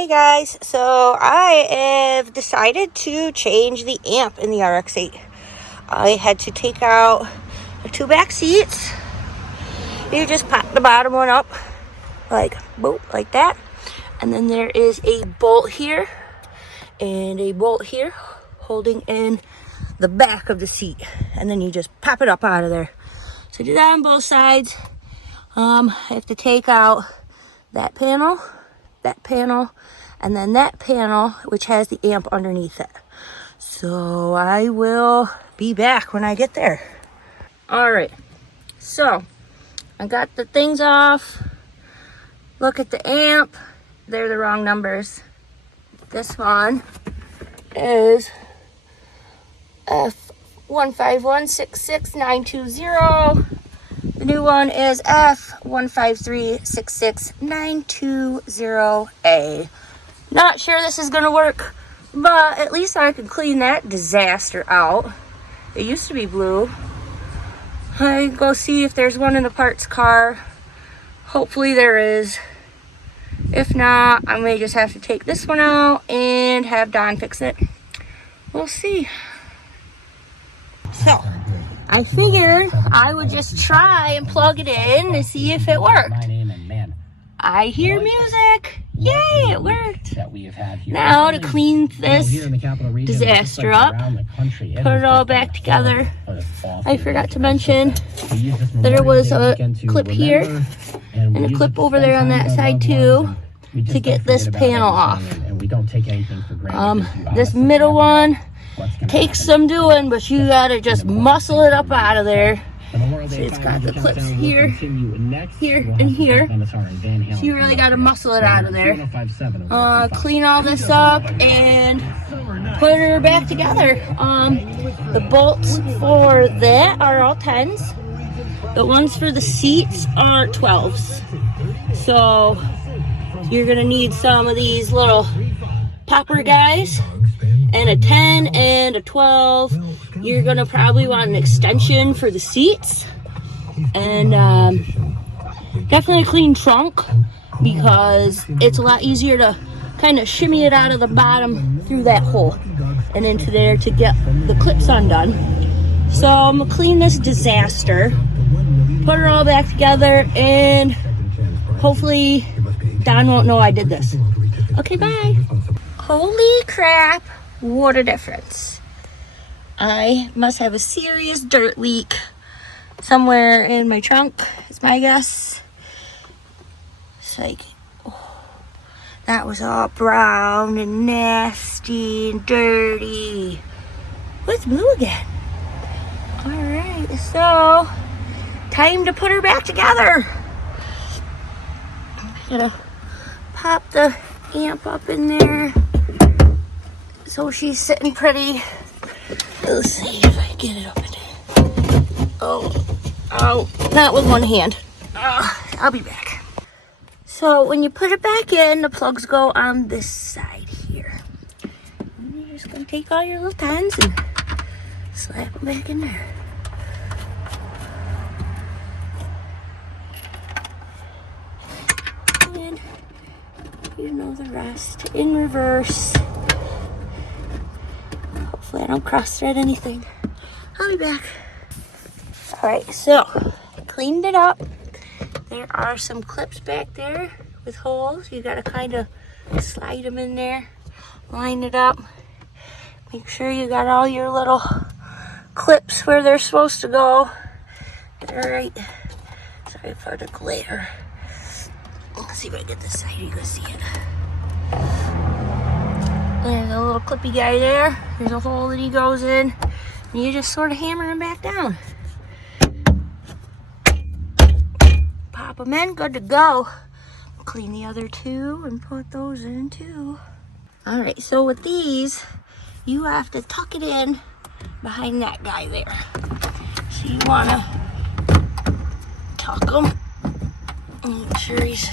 Hey guys, so I have decided to change the amp in the Rx8. I had to take out the two back seats. You just pop the bottom one up like boop, like that. And then there is a bolt here and a bolt here holding in the back of the seat. And then you just pop it up out of there. So do that on both sides. I have to take out that panel, and then that panel, which has the amp underneath it. So I will be back when I get there. All right, so I got the things off. Look at the amp. They're the wrong numbers. This one is F15166920. The new one is F15366920A. Not sure this is gonna work, but at least I can clean that disaster out. It used to be blue. I can go see if there's one in the parts car. Hopefully there is. If not, I may just have to take this one out and have Don fix it. We'll see. So, I figured I would just try and plug it in to see if it worked. I hear music. Yay, it worked. Now to clean this disaster up, put it all back together. I forgot to mention that there was a clip here and a clip over there on that side too to get this panel off. This middle one takes some doing, but you gotta just muscle it up out of there. See, it's got the clips here, here, and here. So you really gotta muscle it out of there. Clean all this up and put her back together. The bolts for that are all 10s. The ones for the seats are 12s. So you're gonna need some of these little popper guys, and a 10 and a 12. You're gonna probably want an extension for the seats, and definitely a clean trunk, because it's a lot easier to kind of shimmy it out of the bottom through that hole and into there to get the clips undone. So I'm gonna clean this disaster, put it all back together, and hopefully Don won't know I did this. Okay, bye. Holy crap, what a difference. I must have a serious dirt leak somewhere in my trunk, is my guess. It's like, oh, that was all brown and nasty and dirty. What's blue again? All right, so time to put her back together. I'm gonna pop the amp up in there so she's sitting pretty. Let's see if I get it up in there. Oh, not with one hand. I'll be back. So when you put it back in, the plugs go on this side here. And you're just gonna take all your little 10s and slap them back in there. And you know the rest in reverse. Hopefully I don't cross-thread anything. I'll be back. All right, so I cleaned it up. There are some clips back there with holes. You gotta kind of slide them in there, line it up. Make sure you got all your little clips where they're supposed to go. All right, sorry for the glare. Let's see if I can get this side, you can see it. There's a little clippy guy there. There's a hole that he goes in. And you just sort of hammer him back down. Pop them in, good to go. Clean the other two and put those in too. All right, so with these, you have to tuck it in behind that guy there. So you wanna tuck him. Make sure he's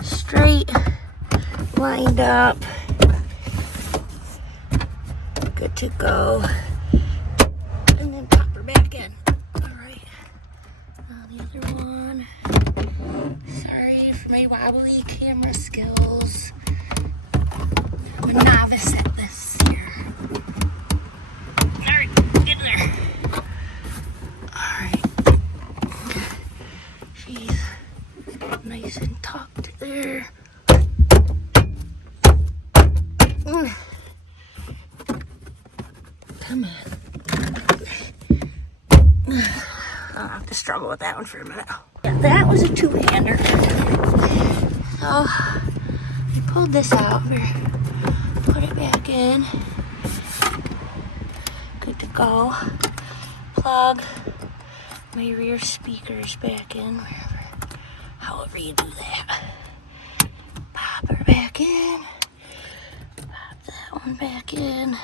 straight, lined up. Good to go. And then pop her back in. All right. Now the other one. Sorry for my wobbly camera skills. Come on. I'll have to struggle with that one for a minute. Yeah, that was a two-hander. So I pulled this out. Put it back in. Good to go. Plug my rear speakers back in, wherever, however you do that. Pop her back in. Pop that one back in.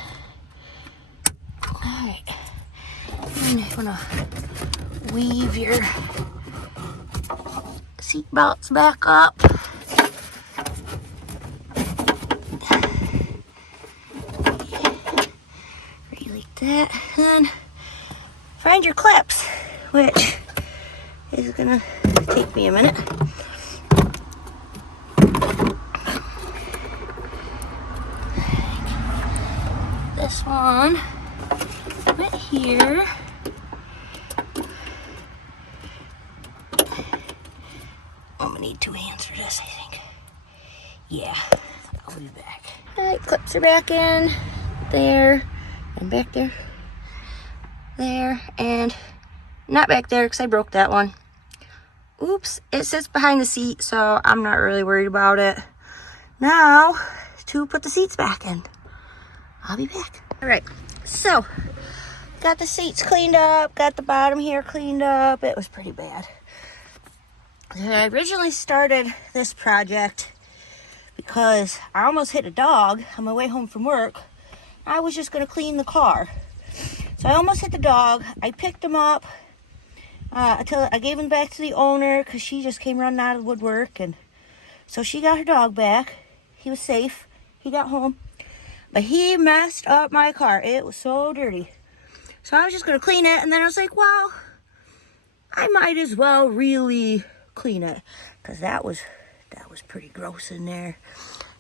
Alright. And you're gonna weave your seat belts back up. Right like that. And find your clips, which is gonna take me a minute. This one right here. I'm gonna need two hands for this, I think. Yeah, I'll be back. Alright, clips are back in. There, and back there. There, and not back there because I broke that one. Oops, it sits behind the seat, so I'm not really worried about it. Now, to put the seats back in. I'll be back. Alright, so, got the seats cleaned up, got the bottom here cleaned up. It was pretty bad. I originally started this project because I almost hit a dog on my way home from work. I was just going to clean the car. So I almost hit the dog. I picked him up until I gave him back to the owner because she just came running out of the woodwork. And so she got her dog back. He was safe. He got home. But he messed up my car. It was so dirty. So I was just going to clean it. And then I was like, well, I might as well really clean it. Because that was pretty gross in there.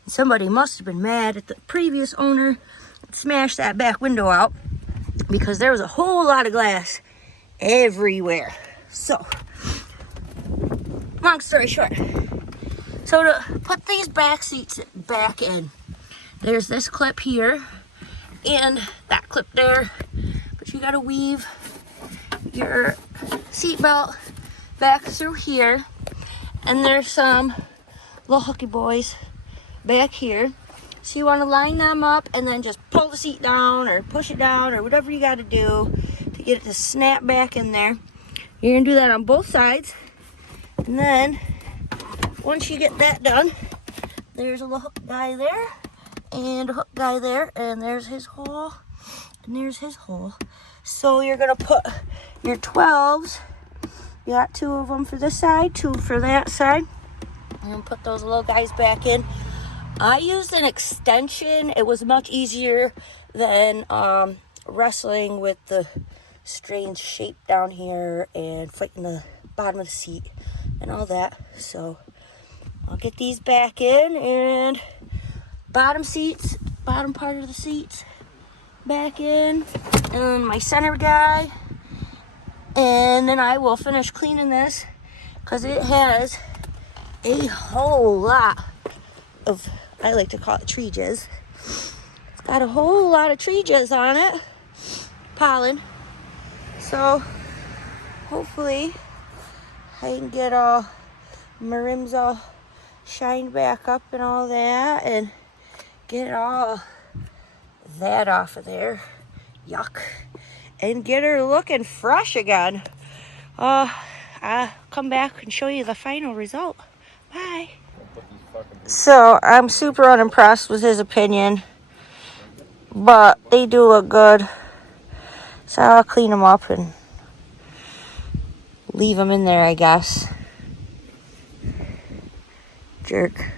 And somebody must have been mad at the previous owner and smashed that back window out. Because there was a whole lot of glass everywhere. So, long story short. So to put these back seats back in, there's this clip here and that clip there. But you gotta weave your seat belt back through here. And there's some little hooky boys back here. So you want to line them up and then just pull the seat down or push it down or whatever you got to do to get it to snap back in there. You're going to do that on both sides. And then once you get that done, there's a little hook guy there and a hook guy there. And there's his hole and there's his hole. So you're going to put your 12s. You got 2 of them for this side, 2 for that side. I'm going to put those little guys back in. I used an extension. It was much easier than wrestling with the strange shape down here and fighting the bottom of the seat and all that. So I'll get these back in and bottom seats, bottom part of the seats back in, and my center guy. And then I will finish cleaning this because it has a whole lot of, I like to call it tree jizz. It's got a whole lot of tree jizz on it, pollen. So hopefully I can get all my rims all shined back up and all that and get all that off of there. Yuck. And get her looking fresh again. I'll come back and show you the final result. Bye. So I'm super unimpressed with his opinion, but they do look good. So I'll clean them up and leave them in there, I guess. Jerk.